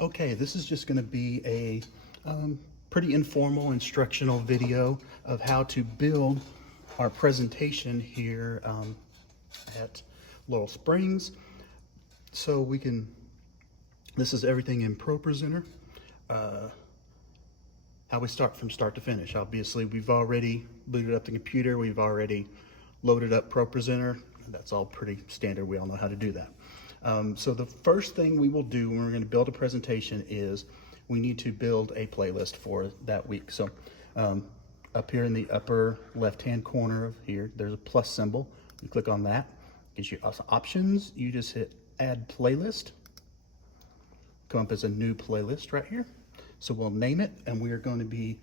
Okay, this is just going to be a pretty informal instructional video of how to build our presentation here at Laurel Springs. So this is everything in ProPresenter. How we start from start to finish. Obviously, we've already booted up the computer. We've already loaded up ProPresenter. That's all pretty standard. We all know how to do that. So the first thing we will do when we're going to build a presentation is we need to build a playlist for that week. So up here in the upper left-hand corner of here, there's a plus symbol. You click on that. Gives you options. You just hit Add Playlist. Come up as a new playlist right here. So we'll name it, and we are going to be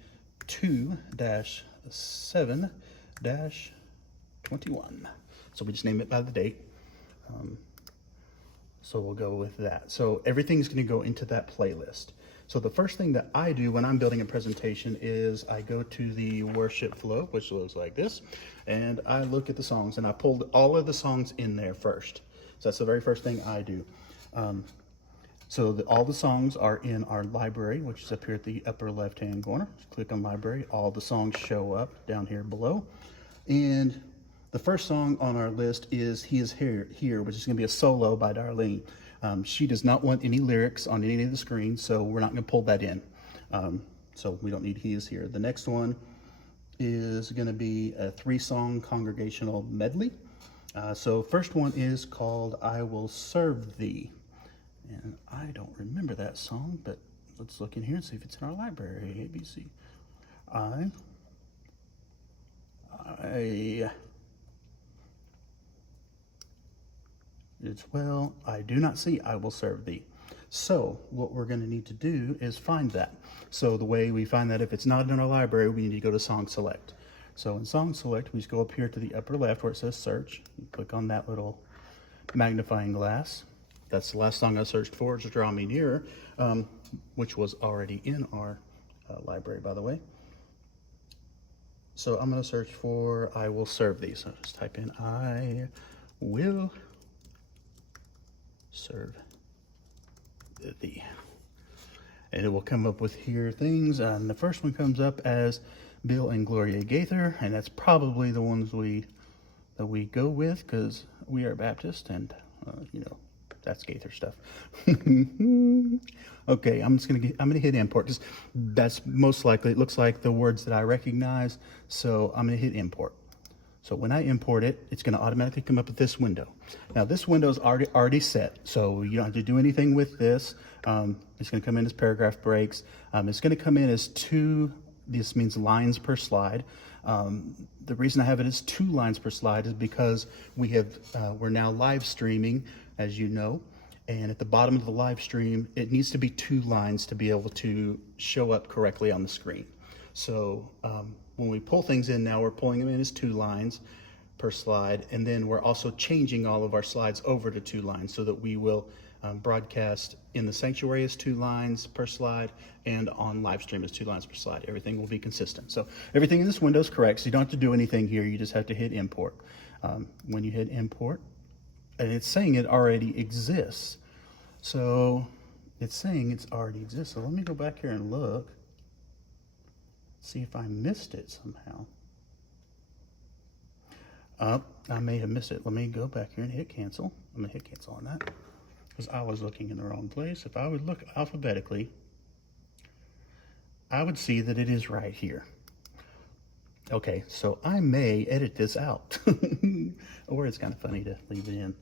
2-7-21. So we just name it by the date. So we'll go with that. So everything's going to go into that playlist. So the first thing that I do when I'm building a presentation is I go to the worship flow, which looks like this, and I look at the songs, and I pulled all of the songs in there first. So that's the very first thing I do. All the songs are in our library, which is up here at the upper left-hand corner. Just click on library. All the songs show up down here below. And the first song on our list is He Is Here, which is going to be a solo by Darlene. She does not want any lyrics on any of the screens, so we're not going to pull that in. So we don't need He Is Here. The next one is going to be a 3-song congregational medley. So first one is called I Will Serve Thee. And I don't remember that song, but let's look in here and see if it's in our library. ABC. I do not see I Will Serve Thee. So what we're going to need to do is find that. So the way we find that, if it's not in our library, we need to go to Song Select. So in Song Select, we just go up here to the upper left where it says Search. Click on that little magnifying glass. That's the last song I searched for, is Draw Me Nearer, which was already in our library, by the way. So I'm going to search for I Will Serve Thee. So just type in I Will Serve Thee. And it will come up with here things. And the first one comes up as Bill and Gloria Gaither, and that's probably the ones that we go with because we are Baptist, and that's Gaither stuff. Okay, I'm gonna hit import because that's most likely, it looks like the words that I recognize. So I'm gonna hit import. So when I import it, it's gonna automatically come up with this window. Now this window is already set, so you don't have to do anything with this. It's gonna come in as paragraph breaks. It's gonna come in as 2. This means lines per slide. The reason I have it as 2 lines per slide is because we're now live streaming, as you know, and at the bottom of the live stream, it needs to be 2 lines to be able to show up correctly on the screen. So when we pull things in now, we're pulling them in as 2 lines per slide, and then we're also changing all of our slides over to 2 lines so that we will broadcast in the sanctuary as 2 lines per slide, and on live stream as 2 lines per slide. Everything will be consistent. So everything in this window is correct, so you don't have to do anything here. You just have to hit import. When you hit import, and it's saying it already exists. So it's saying it's already exists. So let me go back here and look, see if I missed it somehow. I may have missed it. Let me go back here and hit cancel. I'm gonna hit cancel on that because I was looking in the wrong place. If I would look alphabetically, I would see that it is right here. Okay, so I may edit this out, or it's kind of funny to leave it in.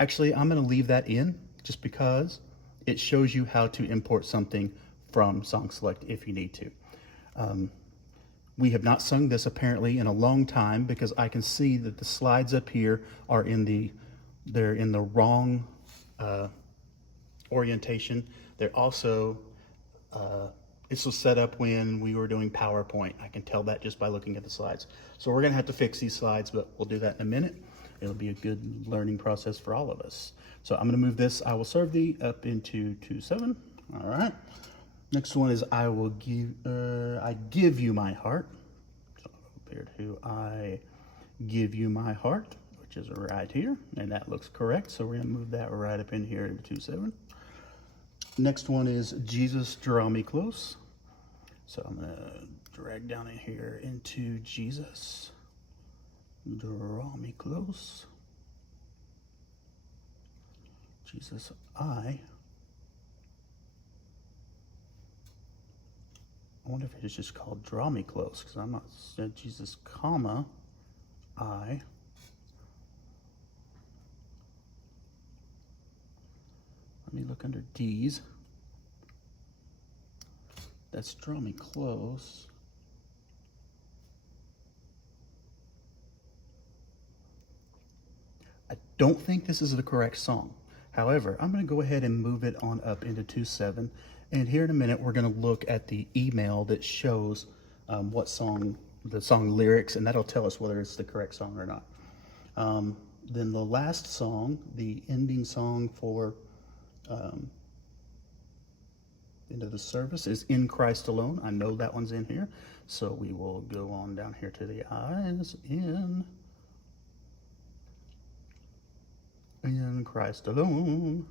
Actually, I'm going to leave that in just because it shows you how to import something from Song Select if you need to. We have not sung this apparently in a long time because I can see that the slides up here are they're in the wrong orientation. They're also this was set up when we were doing PowerPoint. I can tell that just by looking at the slides. So we're gonna have to fix these slides, but we'll do that in a minute. It'll be a good learning process for all of us. So I'm gonna move this I Will Serve Thee up into 2-7. All right. Next one is I give you my heart. So up here to I give you my heart, which is right here, and that looks correct. So we're gonna move that right up in here into 2/7. Next one is Jesus, Draw Me Close. So I'm gonna drag down in here into Jesus, Draw Me Close. Jesus, I wonder if it's just called Draw Me Close, because I'm not said Jesus, comma, I. Let me look under D's. That's Draw Me Close. I don't think this is the correct song. However, I'm going to go ahead and move it on up into 2/7. And here in a minute, we're going to look at the email that shows what song, the song lyrics, and that'll tell us whether it's the correct song or not. Then the last song, the ending song for end of the service, is In Christ Alone. I know that one's in here. So we will go on down here to the I's, in Christ Alone.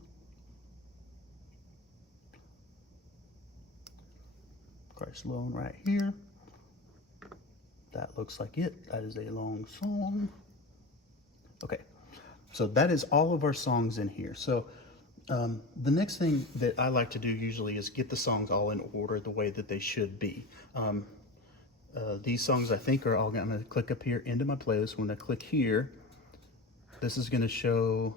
Christ Alone right here. That looks like it. That is a long song. Okay, so that is all of our songs in here. So the next thing that I like to do usually is get the songs all in order the way that they should be. These songs I think are all, I'm going to click up here into my playlist. When I click here, this is going to show,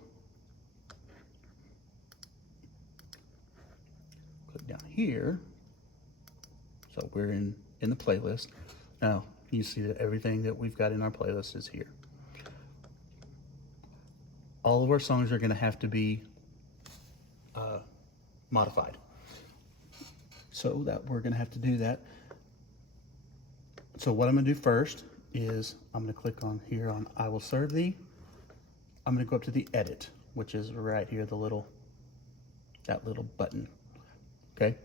click down here. So we're in the playlist. Now you see that everything that we've got in our playlist is here. All of our songs are going to have to be modified. So that we're going to have to do that. So what I'm going to do first is I'm going to click on here on I Will Serve Thee. I'm going to go up to the edit, which is right here, that little button. Okay.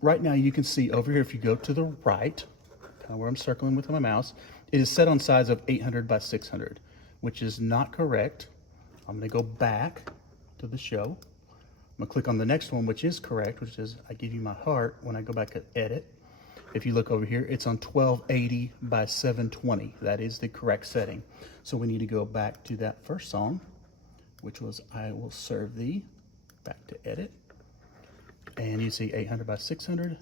Right now you can see over here, if you go to the right, kind of where I'm circling with my mouse, it is set on size of 800 by 600, which is not correct. I'm going to go back to the show. I'm going to click on the next one, which is correct, which is I Give You My Heart. When I go back to edit, if you look over here, it's on 1280 by 720. That is the correct setting. So we need to go back to that first song, which was I Will Serve Thee. Back to edit. And you see 800 by 600.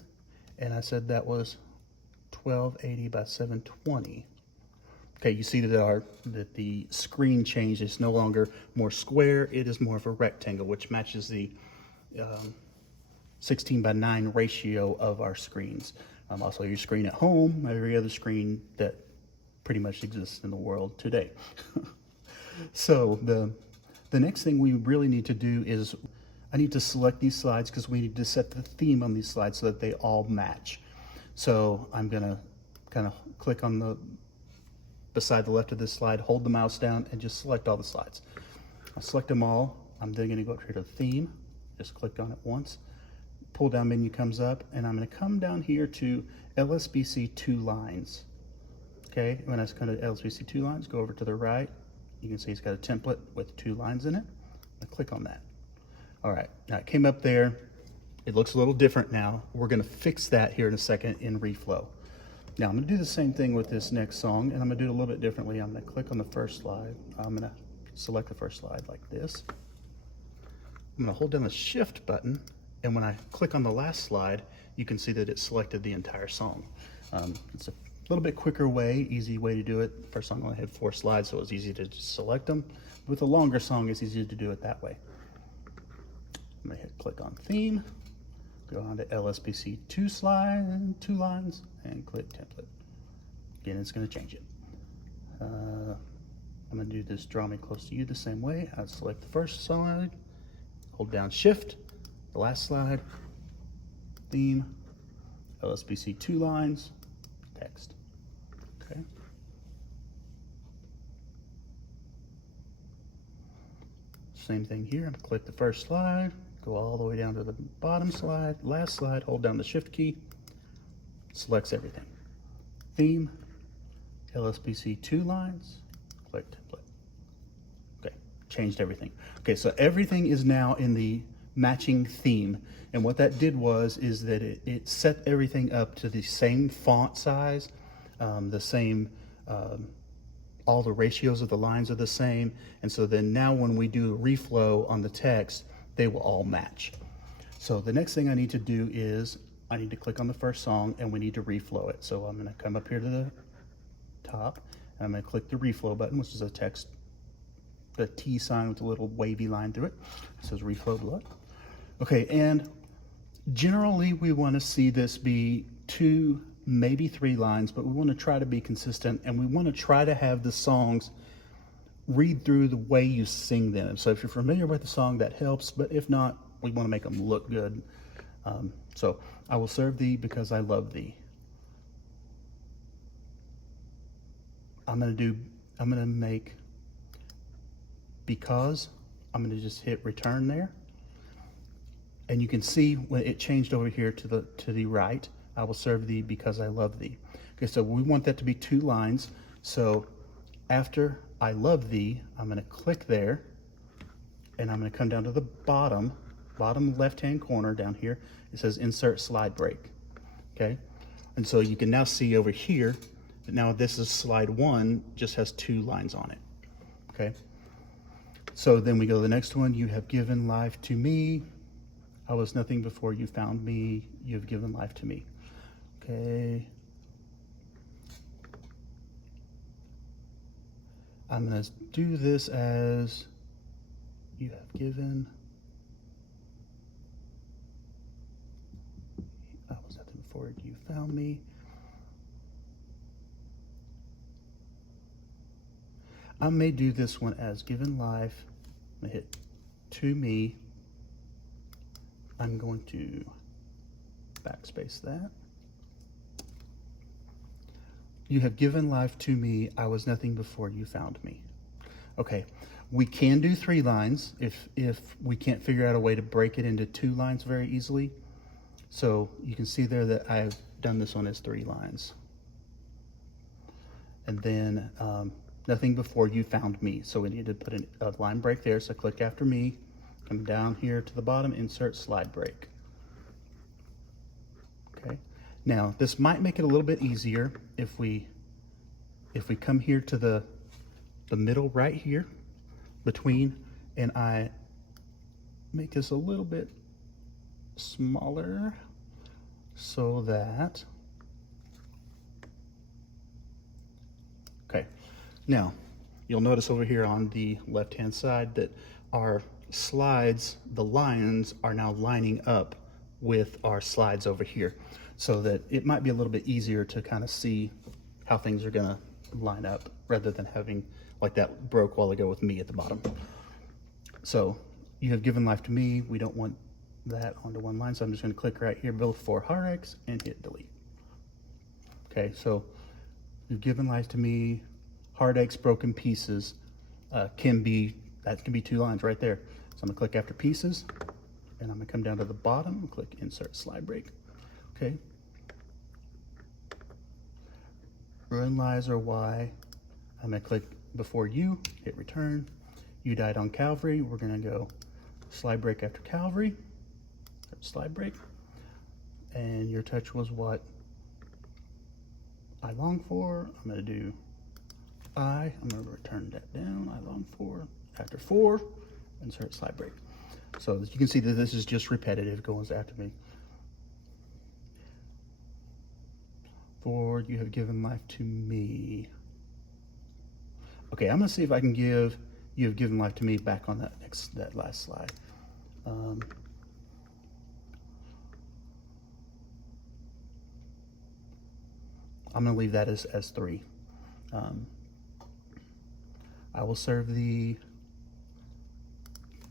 And I said that was 1280 by 720. Okay, you see that the screen changed. It's no longer more square. It is more of a rectangle, which matches the 16 by 9 ratio of our screens. Also, your screen at home, every other screen that pretty much exists in the world today. So the next thing we really need to do is I need to select these slides because we need to set the theme on these slides so that they all match. So I'm going to kind of click on beside the left of this slide, hold the mouse down, and just select all the slides. I'll select them all. I'm then going to go up here to theme, just click on it once. Pull down menu comes up, and I'm going to come down here to LSBC 2 lines. Okay, when I come to LSBC 2 lines, go over to the right. You can see it's got a template with 2 lines in it. I click on that. All right, now it came up there. It looks a little different now. We're going to fix that here in a second in reflow. Now I'm going to do the same thing with this next song, and I'm going to do it a little bit differently. I'm going to click on the first slide. I'm going to select the first slide like this. I'm going to hold down the shift button, and when I click on the last slide, you can see that it selected the entire song. It's a little bit quicker way, easy way to do it. First song only had 4 slides, so it was easy to just select them. With a longer song, it's easier to do it that way. I'm going to hit click on theme. Go on to LSBC 2 lines, and click template. Again, it's going to change it. I'm going to do this Draw Me Close to You the same way. I select the first slide, hold down shift, the last slide, theme, LSBC 2 lines, text. Okay. Same thing here. I'm going to click the first slide, go all the way down to the bottom slide, last slide, hold down the shift key, selects everything. Theme, LSBC 2 lines, click template. changed everything. Okay, so everything is now in the matching theme. And what that did is that it set everything up to the same font size, the same, all the ratios of the lines are the same. And so then now when we do a reflow on the text, they will all match. So the next thing I need to do is I need to click on the first song and we need to reflow it. So I'm gonna come up here to the top and I'm gonna click the reflow button, which is a text, the T sign with a little wavy line through it. It says reflow blood. Okay, and generally we want to see this be 2, maybe 3 lines, but we want to try to be consistent and we want to try to have the songs read through the way you sing them. So if you're familiar with the song, that helps, but if not, we want to make them look good. So I will serve thee because I love thee. I'm gonna make because, I'm gonna just hit return there. And you can see when it changed over here to the right, I will serve thee because I love thee. Okay, so we want that to be 2 lines. So after I love thee, I'm gonna click there and I'm gonna come down to the bottom left-hand corner down here. It says insert slide break, okay? And so you can now see over here that now this is slide 1, just has 2 lines on it, okay? So then we go to the next one. You have given life to me. I was nothing before you found me. You have given life to me. Okay. I'm going to do this as you have given. I was nothing before you found me. I may do this one as given life. I'm going to hit to me. I'm going to backspace that. You have given life to me. I was nothing before you found me. Okay, we can do 3 lines if we can't figure out a way to break it into 2 lines very easily. So you can see there that I've done this one as 3 lines. And then nothing before you found me. So we need to put a line break there. So click after me. Come down here to the bottom, insert slide break. Okay. Now this might make it a little bit easier if we come here to the middle right here between, and I make this a little bit smaller so that, okay. Now you'll notice over here on the left-hand side that our slides, the lines are now lining up with our slides over here, so that it might be a little bit easier to kind of see how things are gonna line up rather than having like that broke while ago with me at the bottom. So you have given life to me. We don't want that onto one line, so I'm just gonna click right here before Harx and hit delete. Okay, so you've given life to me. Heartaches, broken pieces can be 2 lines right there. So I'm gonna click after pieces and I'm gonna come down to the bottom and click insert slide break. Okay. Ruin lies are why. I'm gonna click before you, hit return. You died on Calvary. We're gonna go slide break after Calvary, slide break. And your touch was what I long for. I'm gonna do I'm gonna return that down. I long for after 4, insert slide break. So you can see that this is just repetitive, goes after me. For you have given life to me. Okay, I'm gonna see if I can give you have given life to me back on that last slide. I'm gonna leave that as 3. I will serve thee,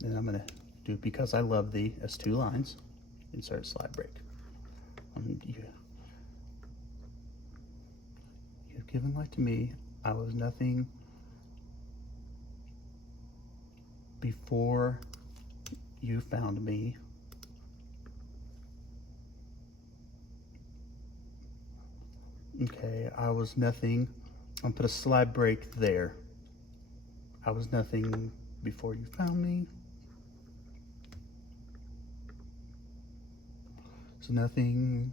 and I'm gonna do because I love thee as 2 lines, insert slide break. You've given life to me. I was nothing before you found me. Okay, I was nothing. I'm gonna put a slide break there. I was nothing before you found me. So nothing.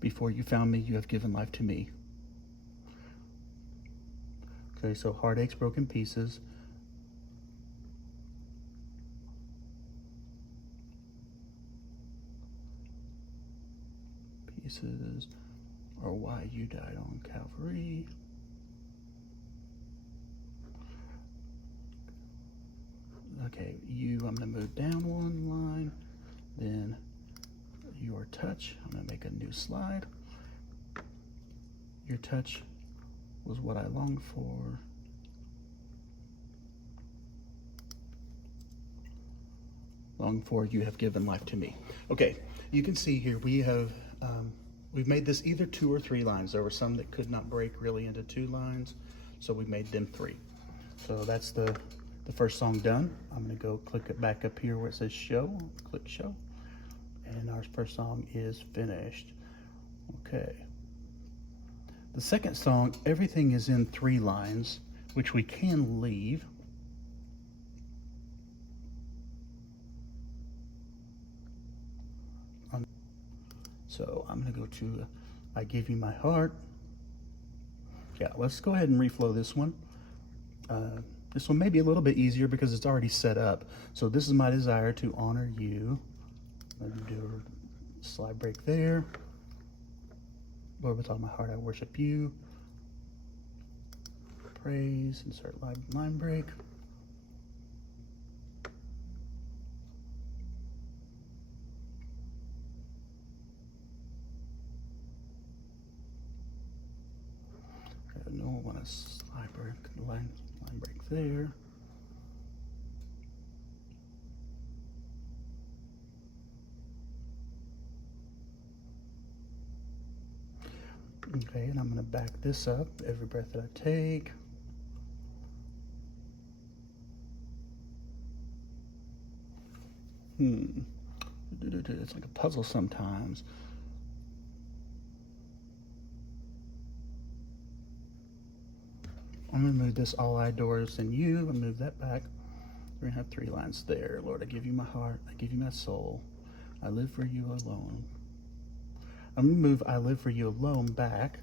Before you found me, you have given life to me. Okay, so heartaches, broken pieces. Pieces are why you died on Calvary. Okay, I'm gonna move down one line, then your touch, I'm gonna make a new slide. Your touch was what I longed for. Long for you have given life to me. Okay, you can see here we've made this either 2 or 3 lines. There were some that could not break really into 2 lines, so we made them 3. So that's the first song done. I'm gonna go click it back up here where it says show, click show, and our first song is finished. Okay. The second song, everything is in 3 lines, which we can leave. So I'm gonna go to I Give You My Heart. Yeah, let's go ahead and reflow this one. This one may be a little bit easier because it's already set up. So this is my desire to honor you. Let me do a slide break there. Lord, with all my heart I worship you. Praise, insert line break. I don't want to slide break, line break there. Okay, and I'm going to back this up, every breath that I take. It's like a puzzle sometimes. I'm going to move this all I adore is in you. I'm going to move that back. We're going to have 3 lines there. Lord, I give you my heart. I give you my soul. I live for you alone. I'm going to move I live for you alone back.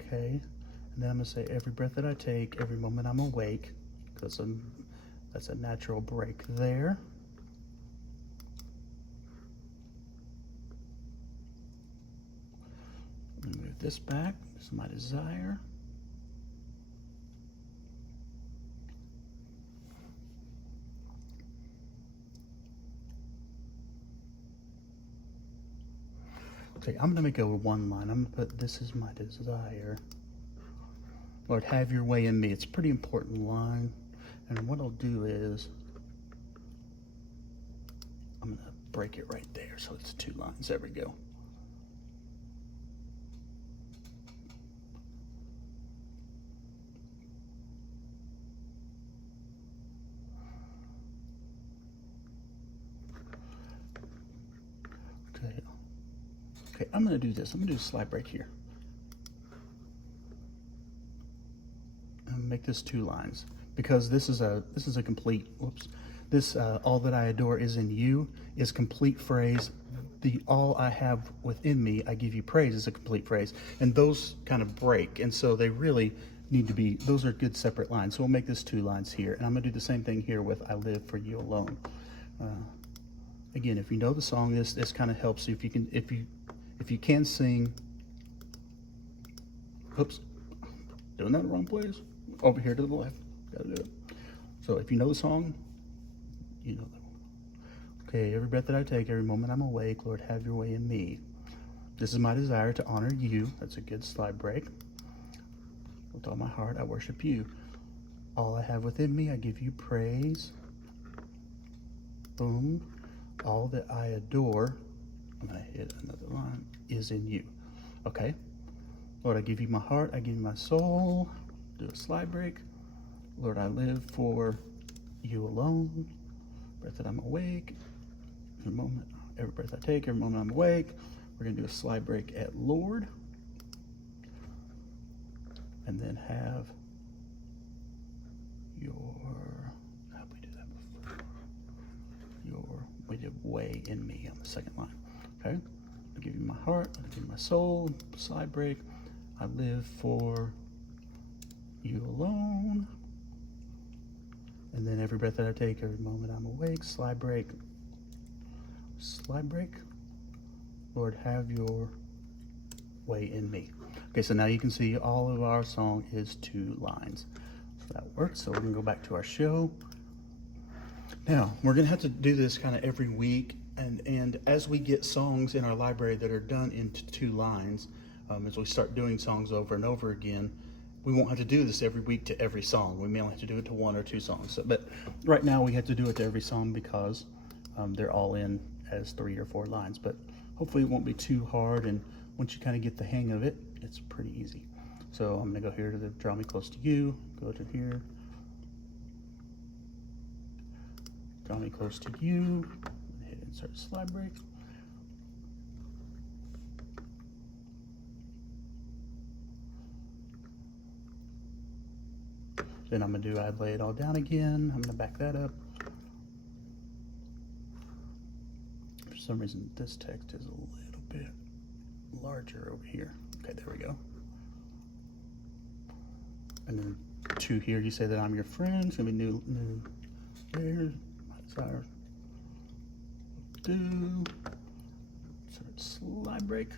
Okay. And then I'm going to say every breath that I take, every moment I'm awake, because that's a natural break there. I'm going to move this back. This is my desire. Okay, I'm going to make it 1 line. I'm going to put, this is my desire. Lord, have your way in me. It's a pretty important line. And what I'll do is, I'm going to break it right there. So it's 2 lines. There we go. Okay, I'm going to do this. I'm going to do a slide break here. And make this 2 lines because this is a complete, whoops. This all that I adore is in you is complete phrase. The all I have within me, I give you praise is a complete phrase. And those kind of break. And so they really need to be, those are good separate lines. So we'll make this 2 lines here. And I'm going to do the same thing here with I live for you alone. Again, if you know the song, this kind of helps you. If you can sing, oops, doing that in the wrong place. Over here to the left, gotta do it. So if you know the song, you know that one. Okay, every breath that I take, every moment I'm awake, Lord, have your way in me. This is my desire to honor you. That's a good slide break. With all my heart, I worship you. All I have within me, I give you praise. Boom. All that I adore, I'm going to hit another line, is in you. Okay? Lord, I give you my heart. I give you my soul. Do a slide break. Lord, I live for you alone. Breath that I'm awake. Every breath I take, every moment I'm awake. We're going to do a slide break at Lord. and then have your, how did we do that before? We did way in me on the second line. Okay, I'll give you my heart, I'll give you my soul, slide break. I live for you alone. And then every breath that I take, every moment I'm awake, slide break. Slide break. Lord, have your way in me. Okay, so now you can see all of our song is 2 lines. So that works. So we're gonna go back to our show. Now, we're gonna have to do this kind of every week. And as we get songs in our library that are done into 2 lines, as we start doing songs over and over again, we won't have to do this every week to every song. We may only have to do it to 1 or 2 songs. So, but right now we have to do it to every song because they're all in as 3 or 4 lines. But hopefully it won't be too hard. And once you kind of get the hang of it, it's pretty easy. So I'm gonna go here to the Draw Me Close to You, go to here, Draw Me Close to You, hit Insert Slide Break. Then I'm gonna do I'd Lay It All Down again. I'm gonna back that up. For some reason, this text is a little bit larger over here. Okay, there we go. And then 2 here, you say that I'm your friend. It's gonna be new there. My desire. Do. Insert slide break.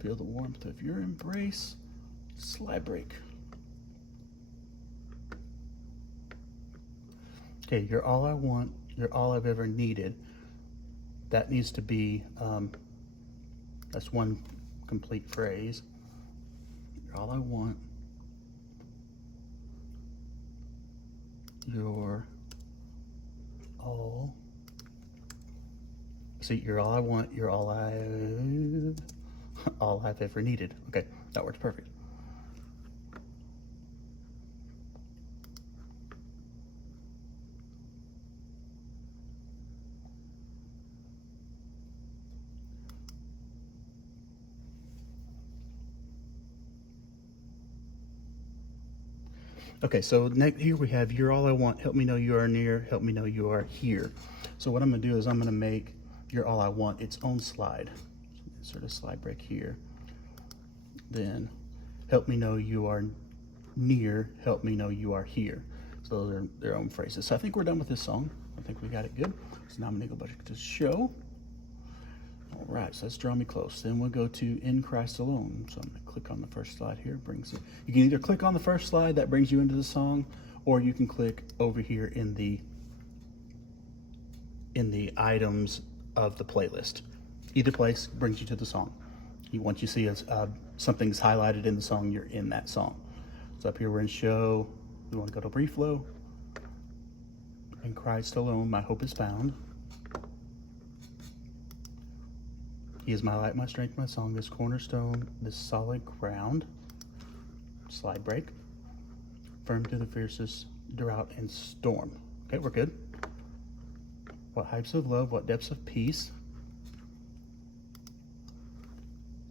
Feel the warmth of your embrace. Slide break. Okay, you're all I want, you're all I've ever needed. That needs to be, that's one complete phrase. You're all I want. You're all, see, you're all I want, you're all I've ever needed. Okay, that works perfect. Okay, so next here we have You're All I Want, Help Me Know You Are Near, Help Me Know You Are Here. So what I'm gonna do is I'm gonna make You're All I Want its own slide. Insert a slide break here. Then Help Me Know You Are Near, Help Me Know You Are Here. So those are their own phrases. So I think we're done with this song. I think we got it good. So now I'm gonna go back to show. All right, so let's Draw Me Close. Then we'll go to In Christ Alone. So I'm gonna click on the first slide here. Brings it. You can either click on the first slide, that brings you into the song, or you can click over here in the items of the playlist. Either place brings you to the song. Once you see something's highlighted in the song, you're in that song. So up here we're in show. We want to go to reflow. In Christ alone, my hope is found. He is my light, my strength, my song, this cornerstone, this solid ground. Slide break. Firm to the fiercest drought and storm. Okay, we're good. What heights of love, what depths of peace.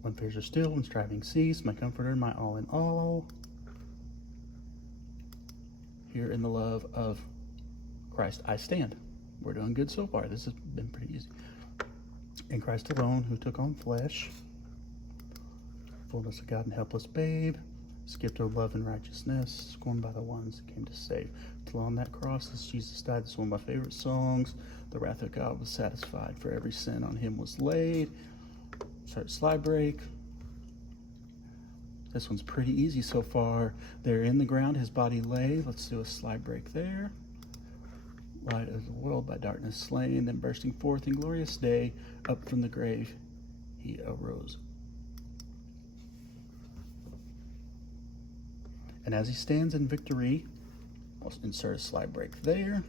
When fears are still, when striving cease, my comforter, my all in all. Here in the love of Christ I stand. We're doing good so far. This has been pretty easy. In Christ alone, who took on flesh, fullness of God and helpless babe, skipped of love and righteousness, scorned by the ones that came to save. Till on that cross, as Jesus died, this is one of my favorite songs. The wrath of God was satisfied, for every sin on him was laid. Start slide break. This one's pretty easy so far. There in the ground, his body lay. Let's do a slide break there. Light of the world by darkness slain, then bursting forth in glorious day, up from the grave he arose. And as he stands in victory, I'll insert a slide break there.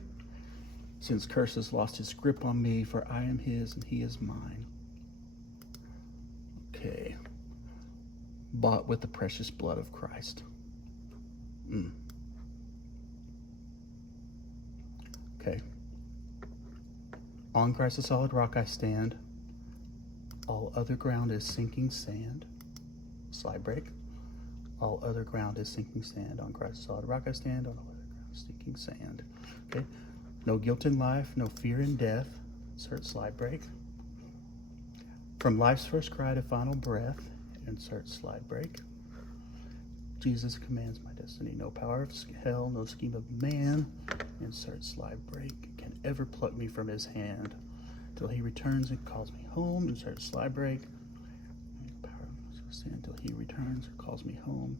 Since curse has lost his grip on me, for I am his and he is mine. Okay. Bought with the precious blood of Christ. Okay. On Christ the solid rock I stand. All other ground is sinking sand. slide break. All other ground is sinking sand. On Christ's solid rock I stand, on all other ground is sinking sand. Okay. No guilt in life, no fear in death. Insert slide break. From life's first cry to final breath. Insert slide break. Jesus commands my destiny. No power of hell, no scheme of man. Insert slide break. Can ever pluck me from his hand. Till he returns and calls me home. Insert slide break. Power of sin until he returns or calls me home.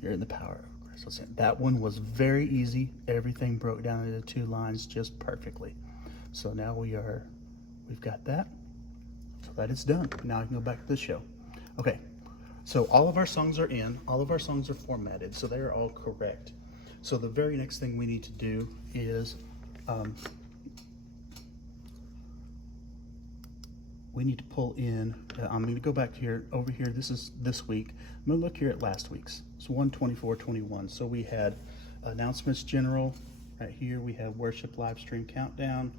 You're in the power of Christ. Sin. That one was very easy. Everything broke down into 2 lines just perfectly. So now we've got that. So that is done. Now I can go back to the show. Okay. So all of our songs are in, all of our songs are formatted, so they are all correct. So the very next thing we need to do is we need to pull in, I'm going to go back here, over here, this is this week. I'm going to look here at last week's. It's 1/24/21. So we had announcements general, right here we have worship live stream countdown,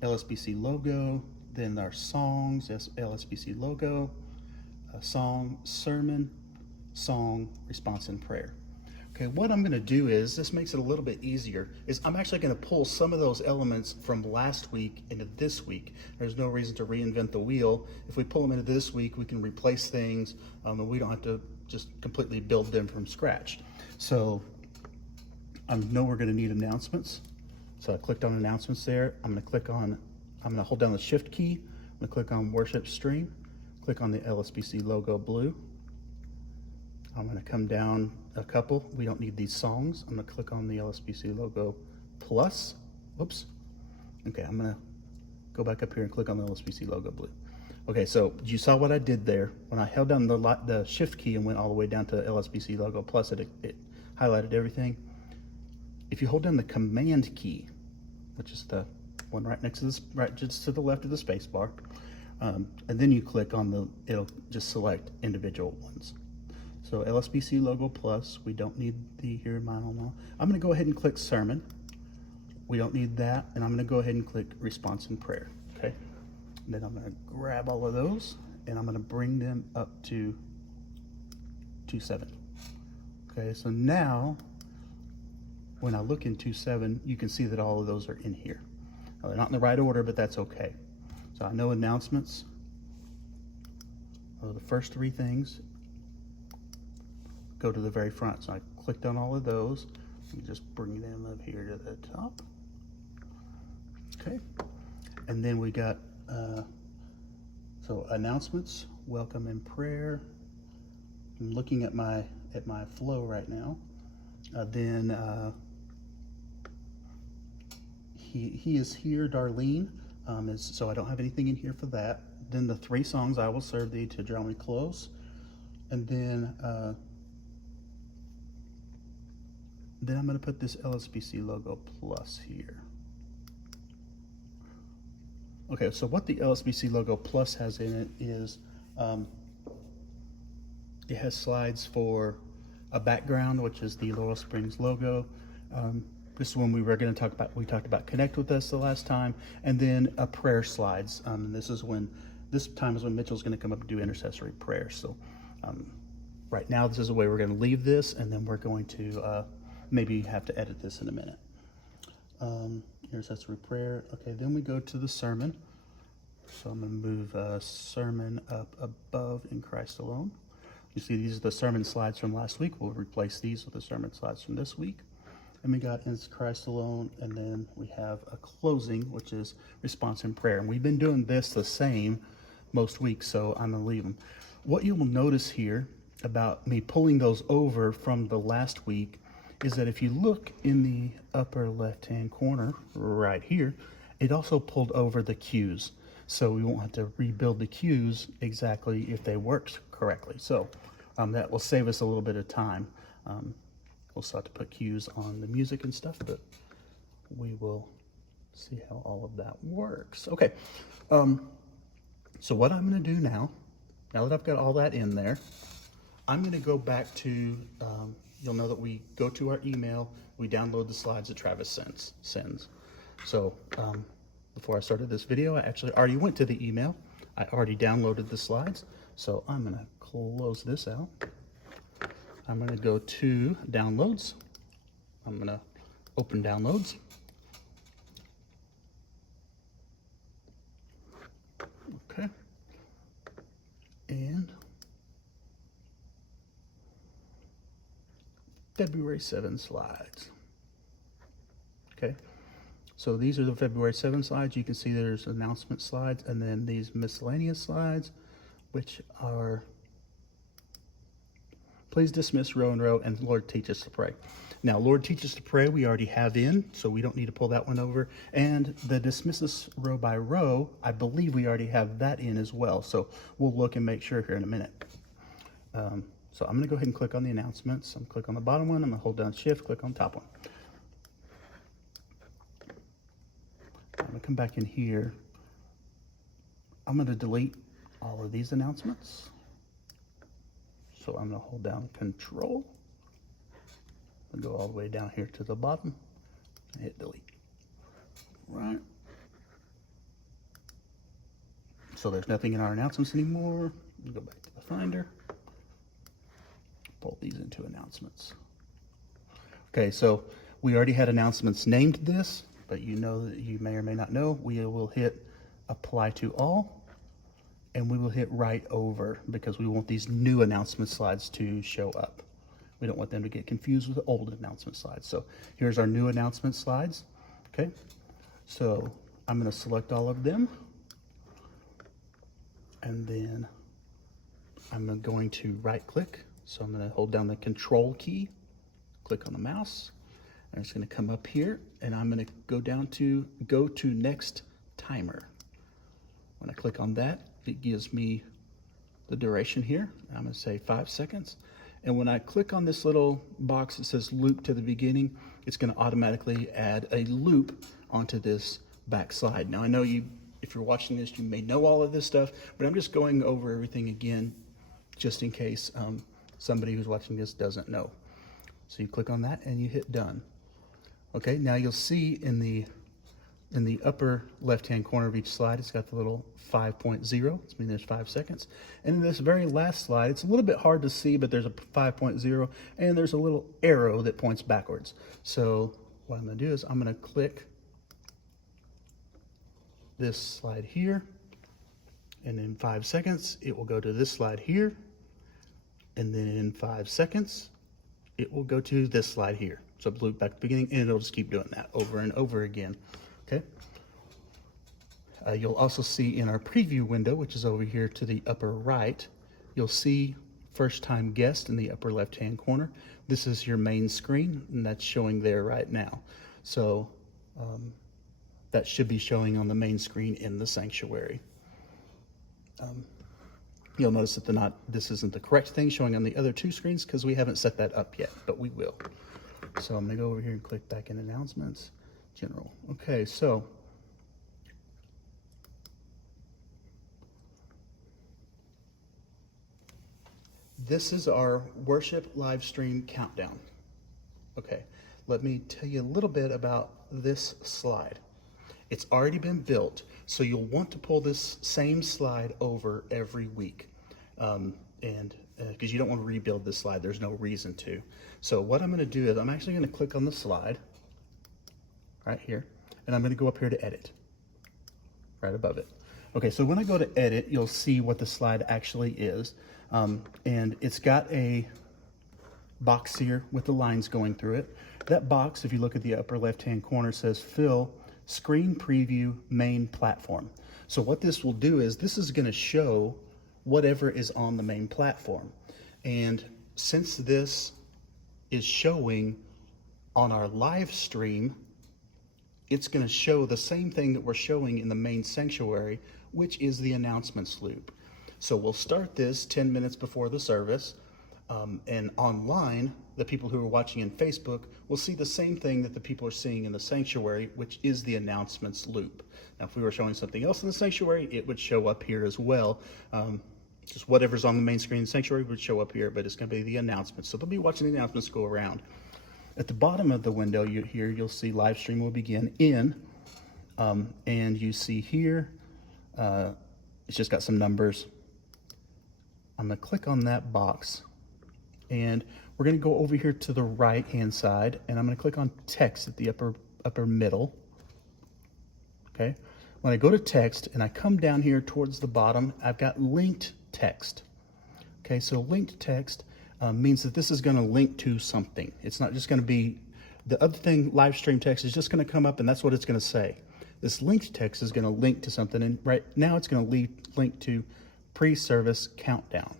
LSBC logo, then our songs, LSBC logo, song, sermon, song, response, and prayer. Okay, what I'm going to do is, this makes it a little bit easier, is I'm actually going to pull some of those elements from last week into this week. There's no reason to reinvent the wheel. If we pull them into this week, we can replace things, and we don't have to just completely build them from scratch. So I know we're going to need announcements. So I clicked on announcements there. I'm going to hold down the shift key. I'm going to click on worship stream. Click on the LSBC logo blue. I'm going to come down a couple. We don't need these songs. I'm going to click on the LSBC logo plus. Whoops. Okay, I'm going to go back up here and click on the LSBC logo blue. Okay, so you saw what I did there. When I held down the shift key and went all the way down to LSBC logo plus, it highlighted everything. If you hold down the command key, which is the one right next to this, right just to the left of the space bar, and then you click on it'll just select individual ones. So LSBC logo plus, we don't need the here in my home. I'm going to go ahead and click sermon. We don't need that, and I'm going to go ahead and click response and prayer. Okay. And then I'm going to grab all of those, and I'm going to bring them up to 2.7. Okay. So now, when I look in 2.7, you can see that all of those are in here. Now, they're not in the right order, but that's okay. So I know announcements are the first 3 things. Go to the very front. So I clicked on all of those. You just bring them up here to the top. Okay. And then we got, so announcements, welcome and prayer. I'm looking at my flow right now. He is here, Darlene. So I don't have anything in here for that. Then the 3 songs, I will serve thee to draw me close. And then I'm going to put this LSBC logo plus here. Okay, so what the LSBC logo plus has in it is it has slides for a background, which is the Laurel Springs logo. This is when we talked about Connect With Us the last time, and then a prayer slides. And this time is when Mitchell's going to come up and do intercessory prayer. So right now, this is the way we're going to leave this, and then we're going to maybe have to edit this in a minute. Intercessory prayer. Okay, then we go to the sermon. So I'm going to move sermon up above in Christ alone. You see, these are the sermon slides from last week. We'll replace these with the sermon slides from this week. And we got in Christ alone, and then we have a closing, which is response and prayer. And we've been doing this the same most weeks, so I'm going to leave them. What you will notice here about me pulling those over from the last week is that if you look in the upper left-hand corner right here, it also pulled over the cues. So we won't have to rebuild the cues exactly if they worked correctly. So that will save us a little bit of time. We'll start to put cues on the music and stuff, but we will see how all of that works. Okay, so what I'm going to do now that I've got all that in there, I'm going to go back to, you'll know that we go to our email, we download the slides that Travis sends. So before I started this video, I actually already went to the email. I already downloaded the slides. So I'm going to close this out. I'm going to go to downloads. I'm going to open downloads. Okay. And February 7 slides. Okay. So these are the February 7 slides. You can see there's announcement slides and then these miscellaneous slides, which are please dismiss row and row and Lord teach us to pray. Now, Lord teach us to pray we already have in, so we don't need to pull that one over. And the dismiss us row by row, I believe we already have that in as well. So we'll look and make sure here in a minute. So I'm going to go ahead and click on the announcements. I'm going to click on the bottom one. I'm going to hold down Shift, click on the top one. I'm going to come back in here. I'm going to delete all of these announcements. So I'm going to hold down Control and go all the way down here to the bottom and hit delete. Right. So there's nothing in our announcements anymore. We'll go back to the Finder. Pull these into announcements. Okay, so we already had announcements named this, but you know that you may or may not know, we will hit Apply to All, and we will hit Right Over because we want these new announcement slides to show up. We don't want them to get confused with the old announcement slides. So here's our new announcement slides. Okay, so I'm going to select all of them, and then I'm going to right click. So I'm going to hold down the Control key, click on the mouse, and it's going to come up here, and I'm going to go down to Go to Next Timer. When I click on that, it gives me the duration here. I'm going to say 5 seconds. And when I click on this little box that says loop to the beginning, it's going to automatically add a loop onto this back slide. Now I know you, if you're watching this, you may know all of this stuff, but I'm just going over everything again, just in case somebody who's watching this doesn't know. So you click on that and you hit done. Okay, now you'll see in the upper left-hand corner of each slide, it's got the little 5.0. It's meaning there's 5 seconds. And in this very last slide, it's a little bit hard to see, but there's a 5.0, and there's a little arrow that points backwards. So what I'm going to do is I'm going to click this slide here, and in 5 seconds, it will go to this slide here, and then in 5 seconds, it will go to this slide here. So loop back to the beginning, and it'll just keep doing that over and over again. Okay. You'll also see in our preview window, which is over here to the upper right, you'll see first time guest in the upper left hand corner. This is your main screen, and that's showing there right now. So that should be showing on the main screen in the sanctuary. You'll notice that this isn't the correct thing showing on the other two screens because we haven't set that up yet, but we will. So I'm going to go over here and click back in announcements. General. Okay, so this is our worship live stream countdown. Okay, let me tell you a little bit about this slide. It's already been built, so you'll want to pull this same slide over every week. Because you don't want to rebuild this slide, there's no reason to. So what I'm going to do is I'm actually going to click on the slide right here, and I'm going to go up here to edit, right above it. Okay, so when I go to edit, you'll see what the slide actually is. And it's got a box here with the lines going through it. That box, if you look at the upper left-hand corner, says fill screen preview main platform. So what this will do is this is going to show whatever is on the main platform. And since this is showing on our live stream, it's going to show the same thing that we're showing in the main sanctuary, which is the announcements loop. So we'll start this 10 minutes before the service, and online, the people who are watching in Facebook will see the same thing that the people are seeing in the sanctuary, which is the announcements loop. Now, if we were showing something else in the sanctuary, it would show up here as well. Just whatever's on the main screen in the sanctuary would show up here, but it's going to be the announcements. So they'll be watching the announcements go around. At the bottom of the window you'll see live stream will begin in, and you see here, it's just got some numbers. I'm going to click on that box, and we're going to go over here to the right hand side, and I'm going to click on text at the upper middle. Okay, when I go to text and I come down here towards the bottom, I've got linked text. Okay, so linked text means that this is going to link to something. It's not just going to be the other thing. Live stream text is just going to come up and that's what it's going to say. This linked text is going to link to something, and right now it's going to link to pre-service countdown.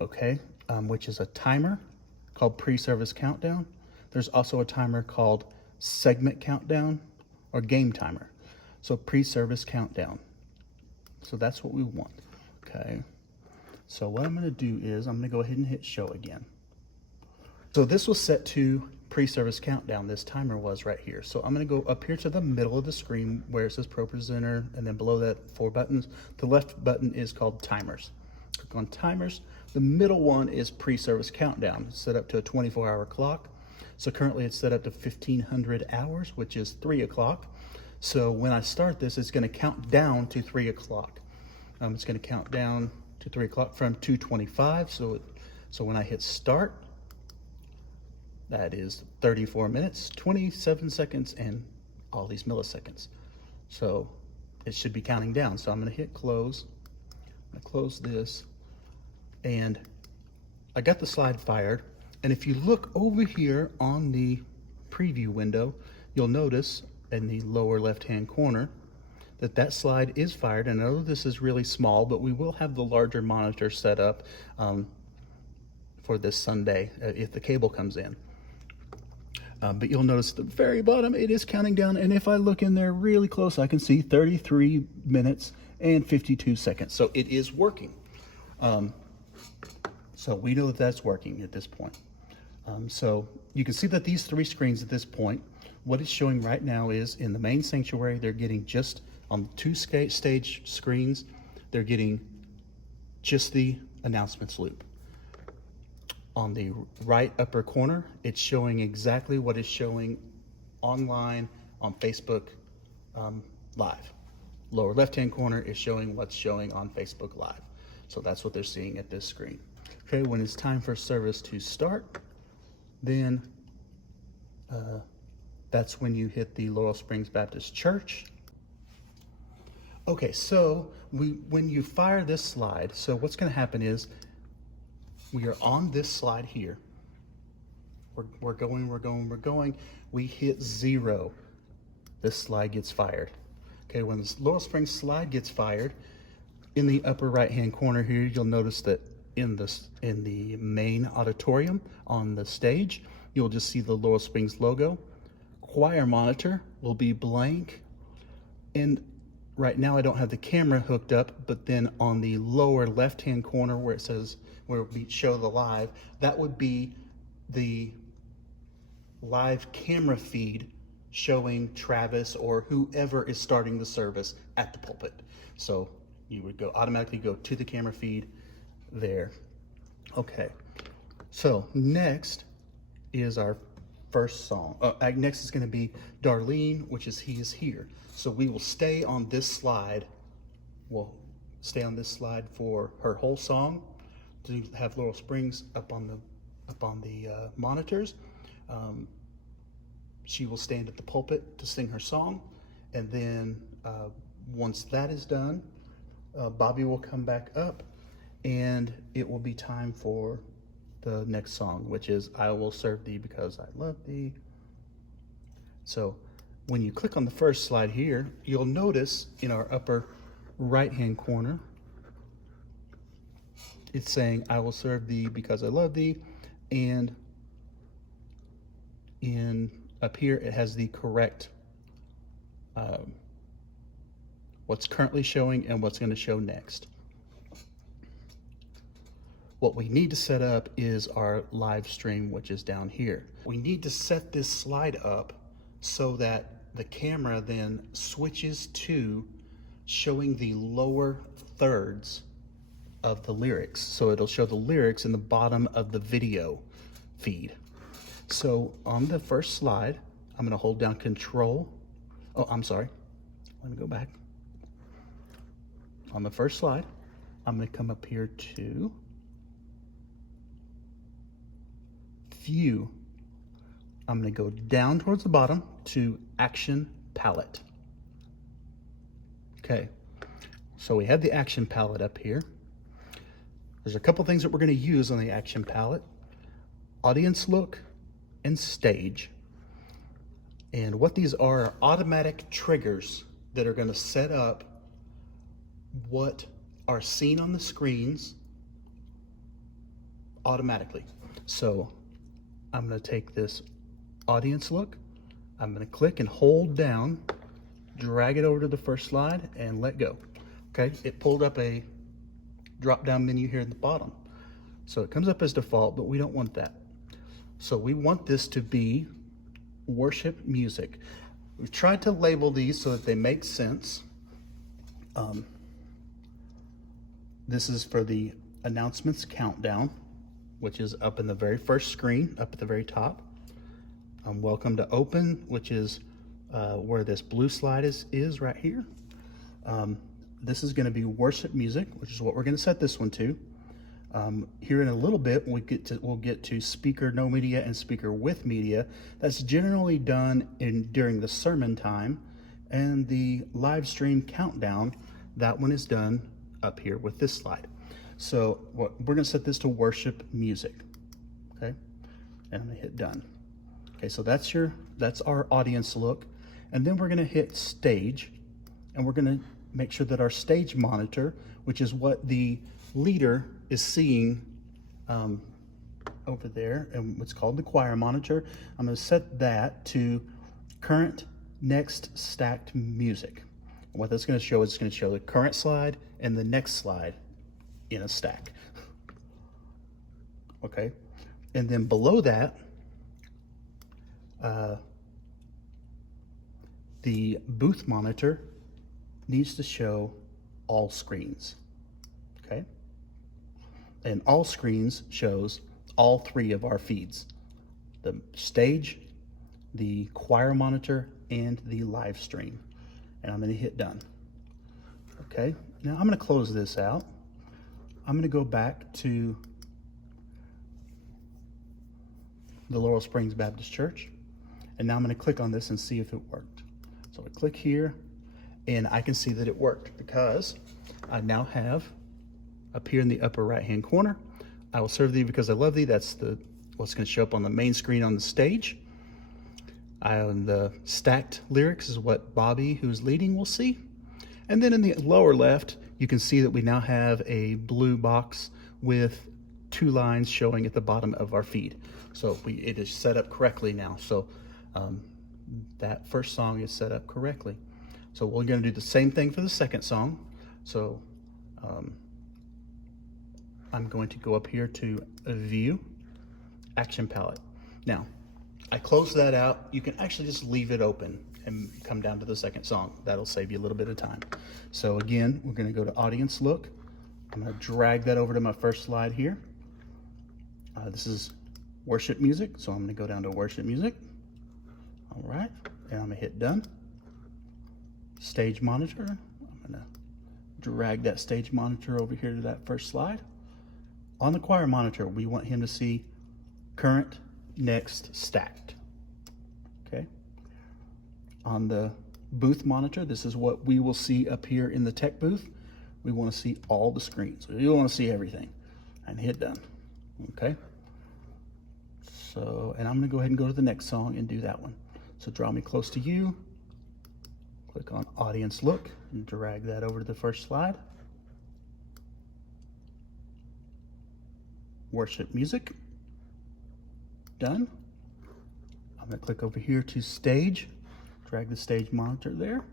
Okay, which is a timer called pre-service countdown. There's also a timer called segment countdown or game timer. So pre-service countdown. So that's what we want. Okay. So what I'm going to do is I'm going to go ahead and hit show again. So this was set to pre-service countdown. This timer was right here. So I'm going to go up here to the middle of the screen where it says ProPresenter, and then below that 4 buttons. The left button is called timers. Click on timers. The middle one is pre-service countdown. It's set up to a 24-hour clock. So currently it's set up to 1500 hours, which is 3 o'clock. So when I start this, it's going to count down to 3 o'clock. It's going to count down to 3 o'clock from 2:25. So when I hit start, that is 34 minutes, 27 seconds, and all these milliseconds. So it should be counting down. So I'm going to hit close. I'm going to close this, and I got the slide fired. And if you look over here on the preview window, you'll notice in the lower left-hand corner that slide is fired. And I know this is really small, but we will have the larger monitor set up for this Sunday if the cable comes in. But you'll notice at the very bottom, it is counting down. And if I look in there really close, I can see 33 minutes and 52 seconds. So it is working. So we know that that's working at this point. So you can see that these 3 screens at this point, what it's showing right now is in the main sanctuary, they're getting just on 2 stage screens, they're getting just the announcements loop. On the right upper corner, it's showing exactly what is showing online on Facebook Live. Lower left-hand corner is showing what's showing on Facebook Live. So that's what they're seeing at this screen. Okay, when it's time for service to start, then that's when you hit the Laurel Springs Baptist Church. Okay, so when you fire this slide, so what's going to happen is we are on this slide here. We're going. We hit 0. This slide gets fired. Okay, when this Laurel Springs slide gets fired, in the upper right-hand corner here, you'll notice that in the main auditorium on the stage, you'll just see the Laurel Springs logo. Choir monitor will be blank, and right now I don't have the camera hooked up, but then on the lower left-hand corner where it says where we show the live, that would be the live camera feed showing Travis or whoever is starting the service at the pulpit. So you would automatically go to the camera feed there. Okay, so next is our first song. Next is going to be Darlene, which is He Is Here. So we will stay on this slide. We'll stay on this slide for her whole song, to have Laurel Springs up on the monitors. She will stand at the pulpit to sing her song, and then once that is done, Bobby will come back up, and it will be time for the next song, which is I Will Serve Thee Because I Love Thee. So when you click on the first slide here, you'll notice in our upper right-hand corner, it's saying I will serve thee because I love thee, and up here it has the correct what's currently showing and what's going to show next. What we need to set up is our live stream, which is down here. We need to set this slide up so that the camera then switches to showing the lower thirds of the lyrics. So it'll show the lyrics in the bottom of the video feed. So on the first slide, I'm going to hold down Control. Oh, I'm sorry. Let me go back. On the first slide, I'm going to come up here to View. I'm going to go down towards the bottom to Action Palette. Okay, so we have the Action Palette up here. There's a couple things that we're going to use on the Action Palette: Audience Look and Stage. And what these are automatic triggers that are going to set up what are seen on the screens automatically. So I'm going to take this Audience Look, I'm going to click and hold down, drag it over to the first slide, and let go. Okay, it pulled up a drop-down menu here at the bottom. So it comes up as default, but we don't want that. So we want this to be worship music. We've tried to label these so that they make sense. This is for the announcements countdown, which is up in the very first screen, up at the very top. Welcome to Open, which is where this blue slide is right here. This is going to be worship music, which is what we're going to set this one to. Here in a little bit, we'll get to speaker no media and speaker with media. That's generally done during the sermon time, and the live stream countdown, that one is done up here with this slide. So we're going to set this to worship music. Okay, and I'm going to hit done. Okay, so that's our audience look, and then we're going to hit stage, and we're going to make sure that our stage monitor, which is what the leader is seeing over there, and what's called the choir monitor, I'm going to set that to current next stacked music. And what that's going to show is it's going to show the current slide and the next slide in a stack. Okay, and then below that, the booth monitor needs to show all screens. Okay, and all screens shows all three of our feeds: the stage, the choir monitor, and the live stream. And I'm going to hit done. Okay, now I'm going to close this out. I'm going to go back to the Laurel Springs Baptist Church, and now I'm going to click on this and see if it worked. So I click here, and I can see that it worked because I now have up here in the upper right hand corner, I will serve thee because I love thee. That's what's going to show up on the main screen on the stage. The stacked lyrics is what Bobby, who's leading, will see. And then in the lower left, you can see that we now have a blue box with two lines showing at the bottom of our feed. So it is set up correctly now. So that first song is set up correctly. So we're going to do the same thing for the second song. So I'm going to go up here to View, Action Palette. Now, I closed that out. You can actually just leave it open and come down to the second song. That'll save you a little bit of time. So again, we're going to go to Audience Look. I'm going to drag that over to my first slide here. This is worship music, so I'm going to go down to worship music. All right, and I'm going to hit done. Stage monitor. I'm going to drag that stage monitor over here to that first slide. On the choir monitor, we want him to see current, next, stacked. Okay. On the booth monitor, this is what we will see up here in the tech booth. We want to see all the screens. We want to see everything. And hit done. Okay. So, and I'm going to go ahead and go to the next song and do that one. So draw me close to you. Click on Audience Look and drag that over to the first slide. Worship music. Done. I'm going to click over here to Stage. Drag the stage monitor there.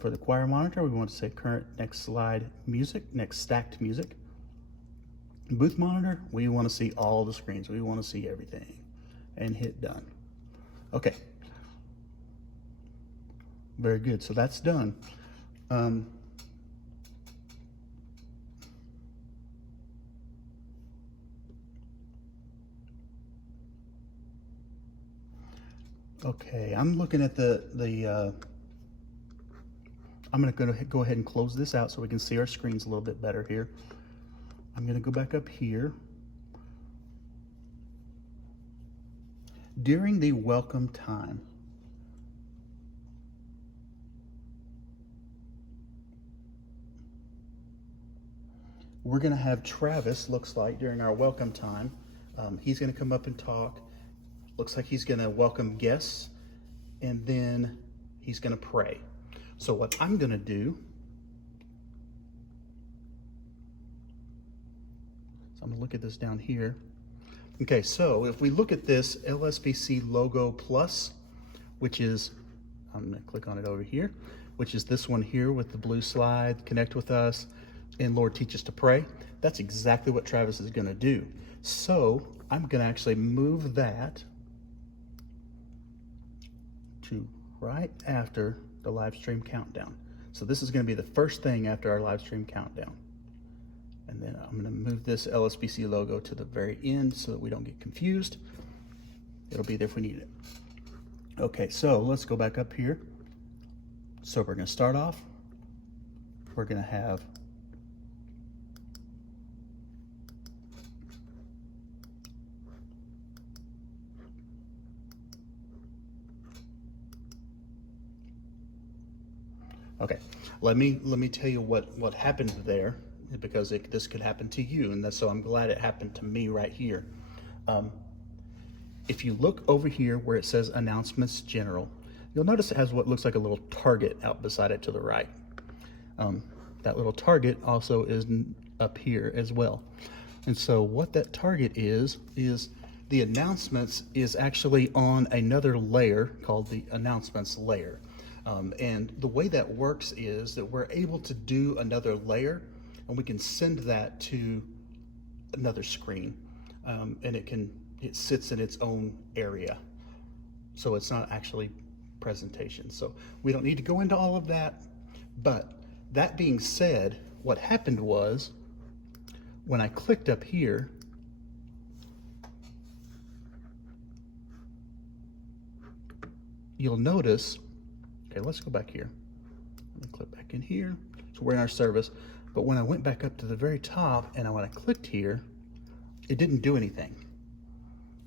For the choir monitor, we want to say current next slide music, next stacked music. Booth monitor, we want to see all the screens. We want to see everything. And hit done. Okay. Very good. So that's done. Okay, I'm looking at I'm going to go ahead and close this out so we can see our screens a little bit better here. I'm going to go back up here. During the welcome time, we're going to have Travis, looks like, during our welcome time. He's going to come up and talk. Looks like he's going to welcome guests, and then he's going to pray. So what I'm going to do, so I'm going to look at this down here. Okay, so if we look at this LSBC logo plus, which is, I'm going to click on it over here, which is this one here with the blue slide, connect with us, and Lord teach us to pray. That's exactly what Travis is going to do. So I'm going to actually move that to right after the live stream countdown. So this is going to be the first thing after our live stream countdown. And then I'm going to move this LSBC logo to the very end so that we don't get confused. It'll be there if we need it. Okay, so let's go back up here. So we're going to start off. We're going to have okay, let me tell you what happened there, because this could happen to you, and so I'm glad it happened to me right here. If you look over here where it says Announcements General, you'll notice it has what looks like a little target out beside it to the right. That little target also is up here as well. And so what that target is the announcements is actually on another layer called the Announcements layer. And the way that works is that we're able to do another layer, and we can send that to another screen, and it sits in its own area. So it's not actually presentation. So we don't need to go into all of that. But that being said, what happened was when I clicked up here, you'll notice, okay, let's go back here. Let me click back in here. So we're in our service. But when I went back up to the very top and when I clicked here, it didn't do anything.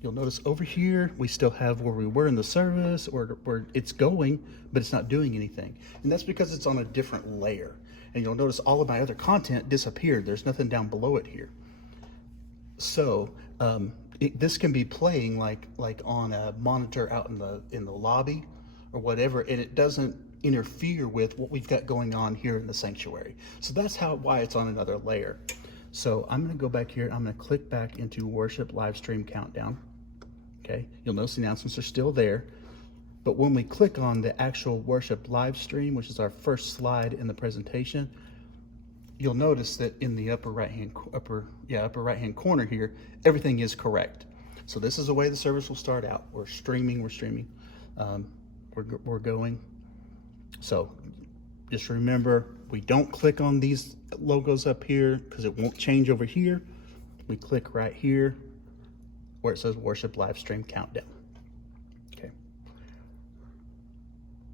You'll notice over here, we still have where we were in the service, or where it's going, but it's not doing anything. And that's because it's on a different layer. And you'll notice all of my other content disappeared. There's nothing down below it here. So this can be playing like on a monitor out in the lobby or whatever, and it doesn't interfere with what we've got going on here in the sanctuary. So that's why it's on another layer. So I'm going to go back here. I'm going to click back into Worship Live Stream Countdown. Okay, you'll notice the announcements are still there. But when we click on the actual Worship Live Stream, which is our first slide in the presentation, you'll notice that in the upper right hand corner here, everything is correct. So this is the way the service will start out. We're streaming. We're going. So just remember, we don't click on these logos up here because it won't change over here. We click right here where it says Worship Live Stream Countdown. Okay.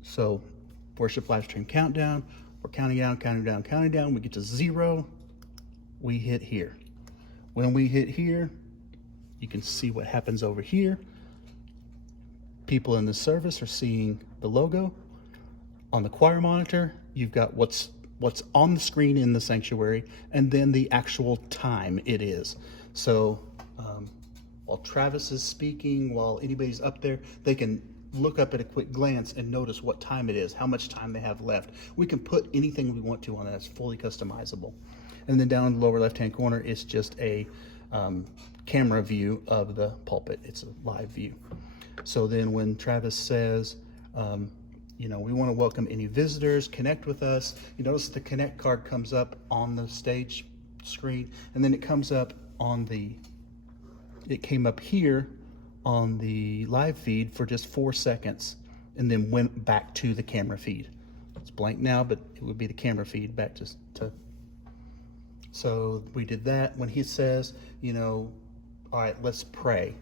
So Worship Live Stream Countdown, we're counting down. We get to 0, we hit here. When we hit here, you can see what happens over here. People in the service are seeing the logo. On the choir monitor, you've got what's on the screen in the sanctuary, and then the actual time it is. So while Travis is speaking, while anybody's up there, they can look up at a quick glance and notice what time it is, how much time they have left. We can put anything we want to on that. It's fully customizable. And then down in the lower left-hand corner, it's just a camera view of the pulpit. It's a live view. So then when Travis says, we want to welcome any visitors, connect with us. You notice the connect card comes up on the stage screen, and then it comes up it came up here on the live feed for just 4 seconds, and then went back to the camera feed. It's blank now, but it would be the camera feed back to. So we did that. When he says, all right, let's pray.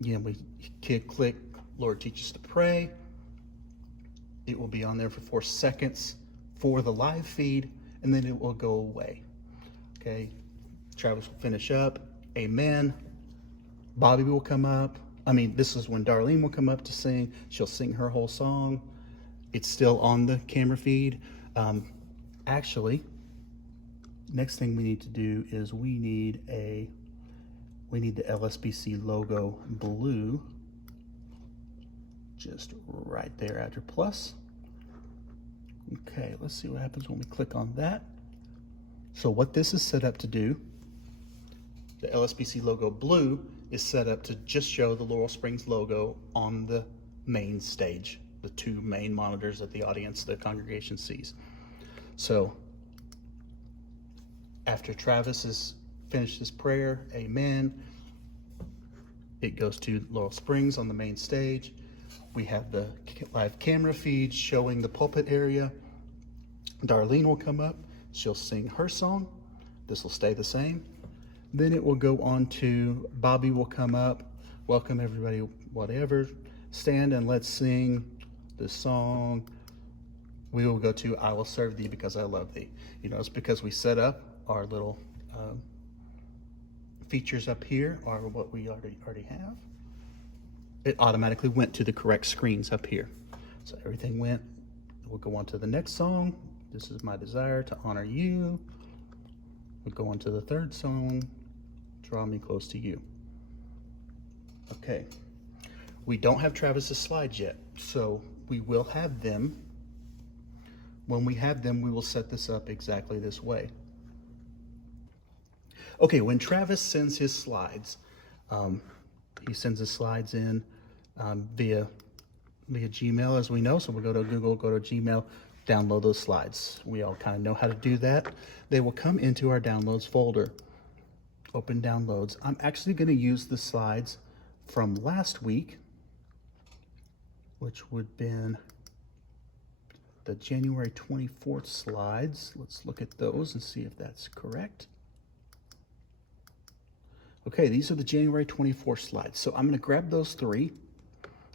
We click, Lord, teach us to pray. It will be on there for 4 seconds for the live feed, and then it will go away. Okay, Travis will finish up. Amen. Bobby will come up. This is when Darlene will come up to sing. She'll sing her whole song. It's still on the camera feed. Actually, next thing we need to do is we need the LSBC logo blue, just right there after plus. Okay, let's see what happens when we click on that. So what this is set up to do, the LSBC logo blue is set up to just show the Laurel Springs logo on the main stage, the 2 main monitors that the audience, the congregation sees. So after Travis has finished his prayer, amen, it goes to Laurel Springs on the main stage. We have the live camera feed showing the pulpit area. Darlene will come up. She'll sing her song. This will stay the same. Then it will go on to Bobby will come up. Welcome everybody, whatever. Stand and let's sing the song. We will go to I will serve thee because I love thee. It's because we set up our little features up here, or what we already have. It automatically went to the correct screens up here. So everything went. We'll go on to the next song. This is my desire to honor you. We'll go on to the 3rd song, draw me close to you. Okay. We don't have Travis's slides yet, so we will have them. When we have them, we will set this up exactly this way. Okay, when Travis sends his slides, he sends his slides in via Gmail, as we know. So we'll go to Google, go to Gmail, download those slides. We all kind of know how to do that. They will come into our downloads folder. Open downloads. I'm actually going to use the slides from last week, which would have been the January 24th slides. Let's look at those and see if that's correct. Okay, these are the January 24th slides. So I'm going to grab those 3.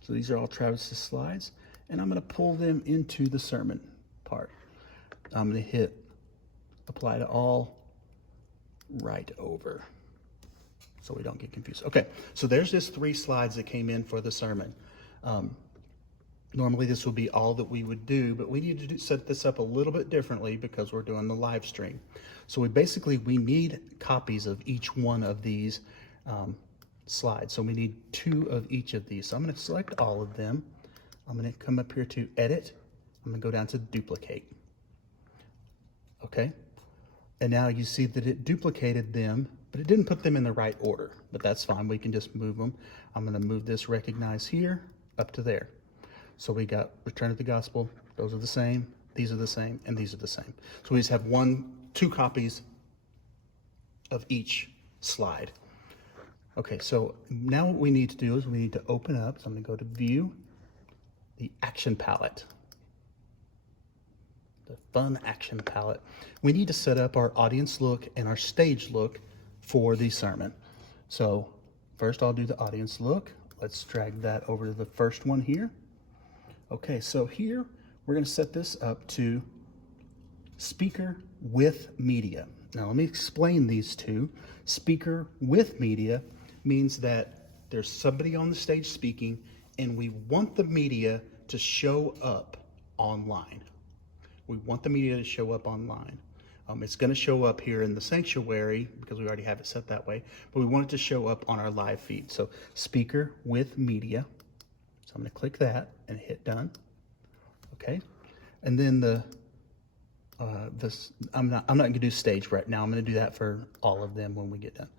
So these are all Travis's slides, and I'm going to pull them into the sermon part. I'm going to hit apply to all right over so we don't get confused. Okay, so there's just 3 slides that came in for the sermon. Normally this would be all that we would do, but we need to set this up a little bit differently because we're doing the live stream. So we need copies of each one of these slides. So we need 2 of each of these. So I'm going to select all of them. I'm going to come up here to edit. I'm going to go down to duplicate. Okay. And now you see that it duplicated them, but it didn't put them in the right order, but that's fine. We can just move them. I'm going to move this recognize here up to there. So we got Return of the Gospel. Those are the same. These are the same, and these are the same. So we just have 2 copies of each slide. Okay, so now what we need to do is we need to open up. So I'm going to go to View, the Action Palette. The Fun Action Palette. We need to set up our audience look and our stage look for the sermon. So first I'll do the audience look. Let's drag that over to the first one here. Okay, so here we're going to set this up to speaker with media. Now let me explain these 2. Speaker with media means that there's somebody on the stage speaking and we want the media to show up online. We want the media to show up online. It's going to show up here in the sanctuary because we already have it set that way, but we want it to show up on our live feed. So speaker with media. So I'm going to click that and hit done. Okay. And then I'm not going to do stage right now. I'm going to do that for all of them when we get done.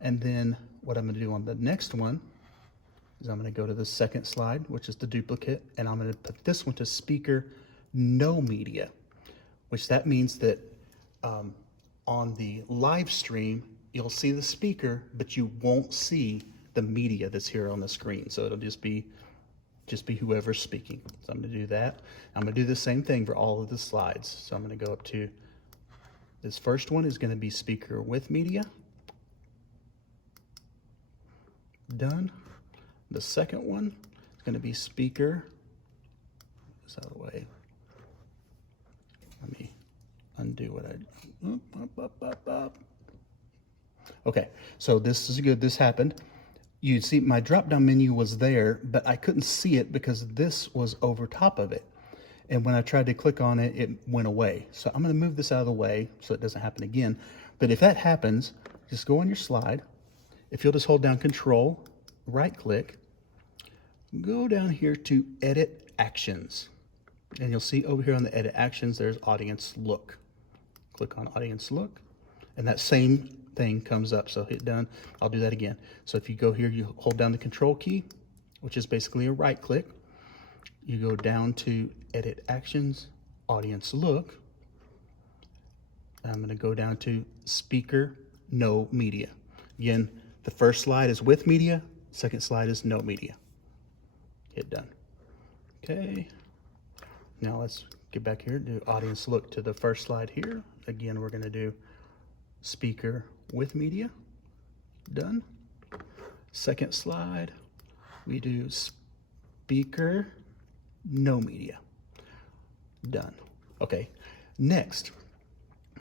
And then what I'm going to do on the next one is I'm going to go to the second slide, which is the duplicate, and I'm going to put this one to speaker no media, which that means that on the live stream, you'll see the speaker, but you won't see the media that's here on the screen. So it'll just be whoever's speaking. So I'm going to do that. I'm going to do the same thing for all of the slides. So I'm going to go up to this first one is going to be speaker with media. Done. The second one is going to be speaker this out of the way. Let me undo what I, Okay, so this is good, this happened. You see my drop-down menu was there, but I couldn't see it because this was over top of it. And when I tried to click on it, it went away. So I'm gonna move this out of the way so it doesn't happen again. But if that happens, just go on your slide. If you'll just hold down Control, right click, go down here to Edit Actions. And you'll see over here on the Edit Actions, there's Audience Look. Click on Audience Look, and that same thing comes up. So hit done. I'll do that again. So if you go here, you hold down the Control key, which is basically a right click. You go down to Edit Actions, Audience Look. I'm going to go down to Speaker, No Media. Again, the first slide is with media, second slide is no media. Hit done. Okay. Now let's get back here, do Audience Look to the first slide here. Again, we're going to do Speaker with media. Done. Second slide, we do Speaker, no media. Done. Okay. Next,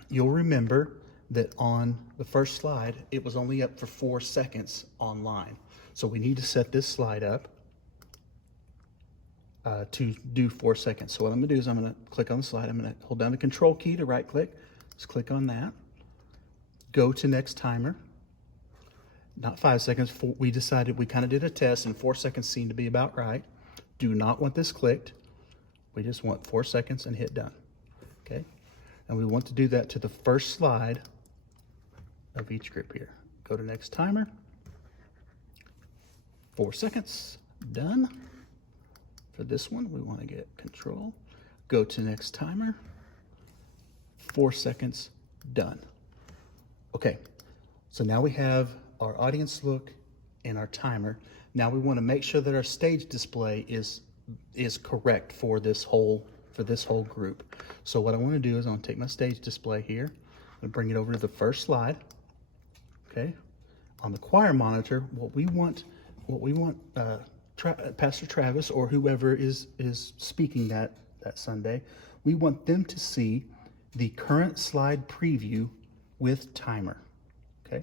you'll remember that on the first slide, it was only up for 4 seconds online. So we need to set this slide up to do 4 seconds. So what I'm gonna do is I'm gonna click on the slide. I'm gonna hold down the Control key to right click. Just click on that. Go to next timer. Not 5 seconds. We decided, we kind of did a test and 4 seconds seemed to be about right. Do not want this clicked. We just want 4 seconds and hit done. Okay. And we want to do that to the first slide of each group here. Go to next timer. 4 seconds. Done. For this one, we want to get Control. Go to next timer. 4 seconds. Done. Okay. So now we have our audience look and our timer. Now we want to make sure that our stage display is correct for this whole group. So what I want to do is I'm going to take my stage display here and bring it over to the first slide. Okay. On the choir monitor, what we want Pastor Travis or whoever is speaking that Sunday, we want them to see the current slide preview with timer. Okay.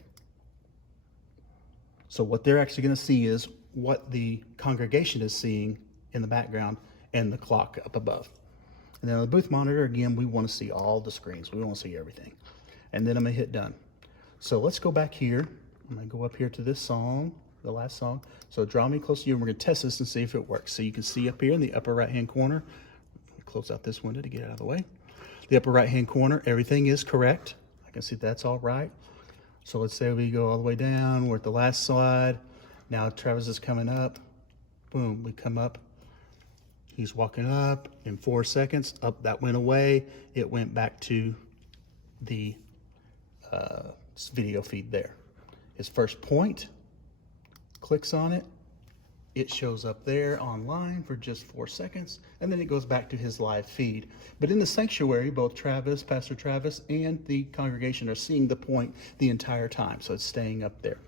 So what they're actually going to see is what the congregation is seeing in the background and the clock up above. And then on the booth monitor, again, we want to see all the screens. We want to see everything. And then I'm going to hit done. So let's go back here. I'm going to go up here to this song, the last song. So draw me close to you, and we're going to test this and see if it works. So you can see up here in the upper right-hand corner, close out this window to get out of the way. The upper right-hand corner, everything is correct. I can see that's all right. So let's say we go all the way down. We're at the last slide. Now Travis is coming up. Boom, we come up. He's walking up in 4 seconds. Up, that went away. It went back to the video feed there. His first point, clicks on it. It shows up there online for just 4 seconds, and then it goes back to his live feed. But in the sanctuary, both Travis, Pastor Travis, and the congregation are seeing the point the entire time, so it's staying up there.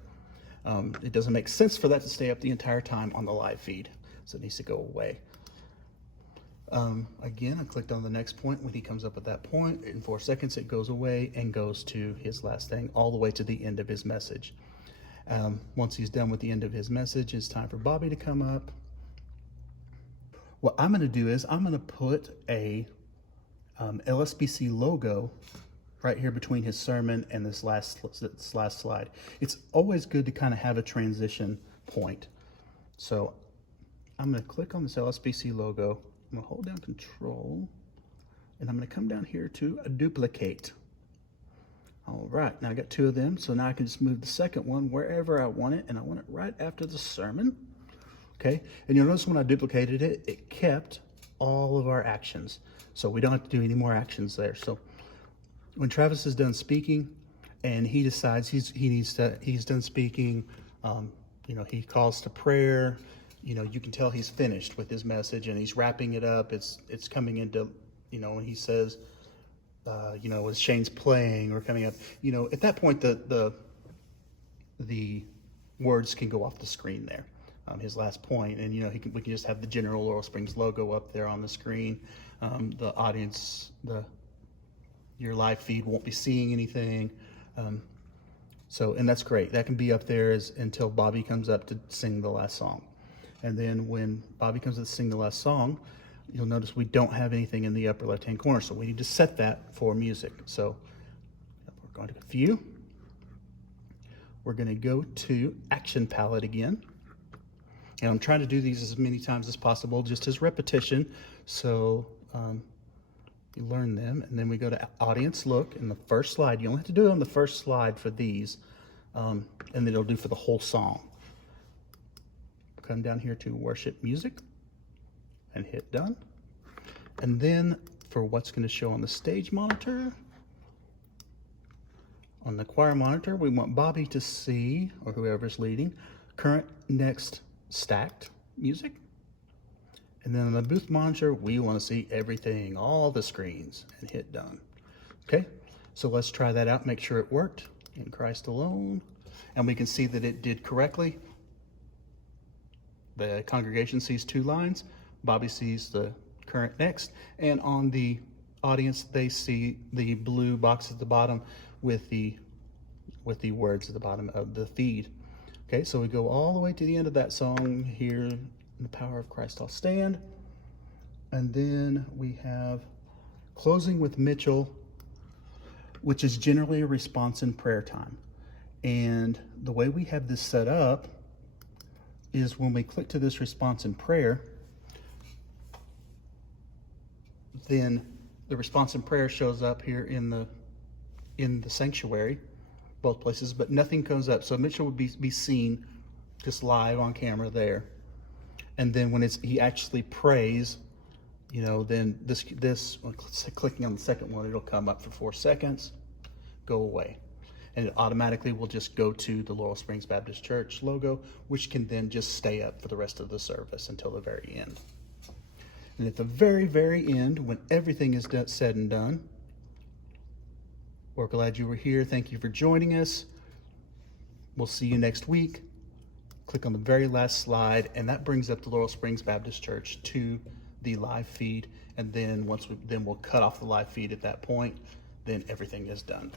It doesn't make sense for that to stay up the entire time on the live feed, so it needs to go away. Again, I clicked on the next point. When he comes up at that point, in 4 seconds, it goes away and goes to his last thing, all the way to the end of his message. Once he's done with the end of his message, it's time for Bobby to come up. What I'm going to do is I'm going to put a LSBC logo right here between his sermon and this last slide. It's always good to kind of have a transition point. So I'm going to click on this LSBC logo. I'm going to hold down Control, and I'm going to come down here to duplicate. All right, now I got 2 of them, so now I can just move the second one wherever I want it, and I want it right after the sermon. Okay, and you'll notice when I duplicated it, it kept all of our actions. So we don't have to do any more actions there. So when Travis is done speaking and he decides he's done speaking, he calls to prayer, you can tell he's finished with his message and he's wrapping it up. It's coming into, when he says, as Shane's playing or coming up, at that point, the words can go off the screen there. his last point. And, we can just have the general Laurel Springs logo up there on the screen. The audience, your live feed won't be seeing anything. And that's great. That can be up there until Bobby comes up to sing the last song. And then when Bobby comes up to sing the last song, you'll notice we don't have anything in the upper left-hand corner. So we need to set that for music. So we're going to view. We're going to go to Action Palette again. And I'm trying to do these as many times as possible, just as repetition. So you learn them. And then we go to Audience Look in the first slide. You only have to do it on the first slide for these. And then it'll do for the whole song. Come down here to Worship Music and hit Done. And then for what's going to show on the stage monitor, on the choir monitor, we want Bobby to see, or whoever's leading, current, next, stacked music. And then on the booth monitor, we want to see everything, all the screens, and hit Done. Okay, so let's try that out, make sure it worked. In Christ alone. And we can see that it did correctly. The congregation sees 2 lines. Bobby sees the current, next. And on the audience, they see the blue box at the bottom with the words at the bottom of the feed. Okay, so we go all the way to the end of that song here, in the power of Christ I'll stand. And then we have Closing with Mitchell, which is generally a response in prayer time. And the way we have this set up is when we click to this response in prayer, then the response in prayer shows up here in the sanctuary, both places, but nothing comes up. So Mitchell would be seen just live on camera there. And then when he actually prays, then this clicking on the second one, it'll come up for 4 seconds, go away. And it automatically will just go to the Laurel Springs Baptist Church logo, which can then just stay up for the rest of the service until the very end. And at the very, very end, when everything is said and done, we're glad you were here. Thank you for joining us. We'll see you next week. Click on the very last slide, and that brings up the Laurel Springs Baptist Church to the live feed. And then we'll cut off the live feed at that point. Then everything is done.